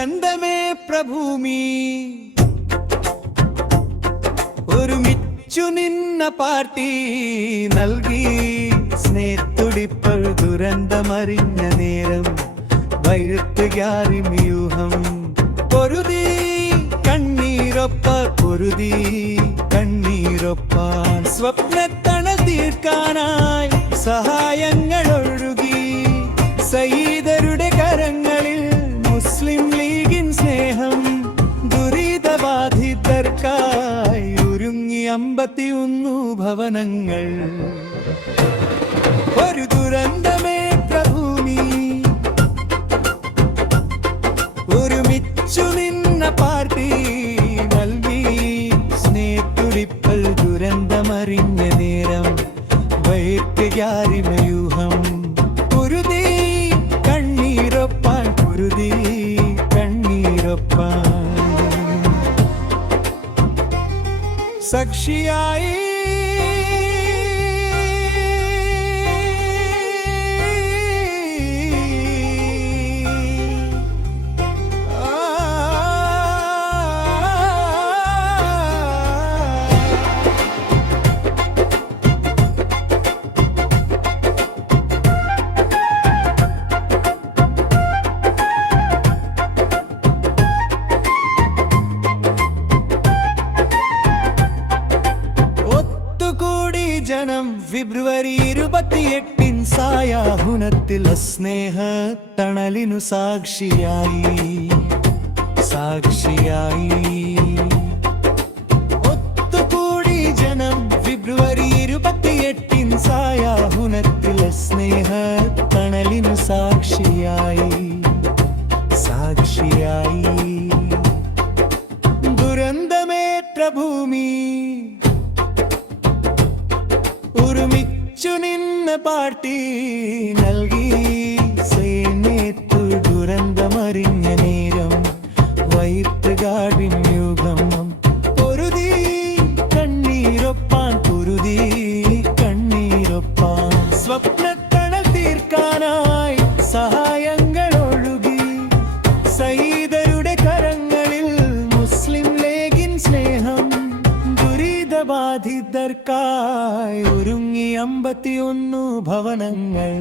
ദുരന്തമേ പ്രഭൂമി ഒരുമിച്ചു നിന്ന പാർട്ടി നൽകി സ്നേഹത്തുടിപ്പൾ ദുരന്തമറിഞ്ഞ നേരം വൈരത്തുകാരി വ്യൂഹം പൊരുതി കണ്ണീരൊപ്പ പൊരുതി കണ്ണീരൊപ്പാൻ സ്വപ്നത്തണൽ തീർക്കാനായി സഹായങ്ങൾ ഒഴുകി സയ്യിദരുടെ കരങ്ങളിൽ മുസ്ലിം ലീഗിൻ സ്നേഹം ദുരിതബാധിതർക്കായി ഒരുങ്ങി 51 ഭവനങ്ങൾ ഒരു ദുരന്തമേ പ്രഭൂമി ഒരുമിച്ചു നിന്ന പാർട്ടി നൽകി സ്നേഹത്തുടിപ്പൽ ദുരന്തമറിഞ്ഞ നേരം വൈർക്കുകാരി വ്യൂഹം പൊരുതി കണ്ണീരൊപ്പാൻ പൊരുതി കണ്ണീരൊപ്പാൻ സാക്ഷിയായി ജനം ഫെബ്രുവരി 28 സായാഹുനത്തിൽ സ്നേഹ തണലിനു സാക്ഷിയായി ഒത്തുകൂടി ജനം ഫെബ്രുവരി 28 സായാഹുനത്തിൽ സ്നേഹ തണലിനു സാക്ഷിയായി ദുരന്തമേറ്റ ഭൂമി ഒരുമിച്ചു നിന്ന പാർട്ടി നൽകി സൈന്യത്തു ദുരന്തമറിഞ്ഞ നേരം വൈർത്തുകാരിൻ യുഗം പൊരുതി കണ്ണീരൊപ്പാൻ പൊരുതി കണ്ണീരൊപ്പാൻ സ്വപ്നത്തണൽ തീർക്കാനായി സഹായങ്ങൾ ഒഴുകി സയ്യിദരുടെ കരങ്ങളിൽ മുസ്ലിം ലീഗിൻ സ്നേഹം ബാധിതർക്കായി ഒരുങ്ങി 51 ഭവനങ്ങൾ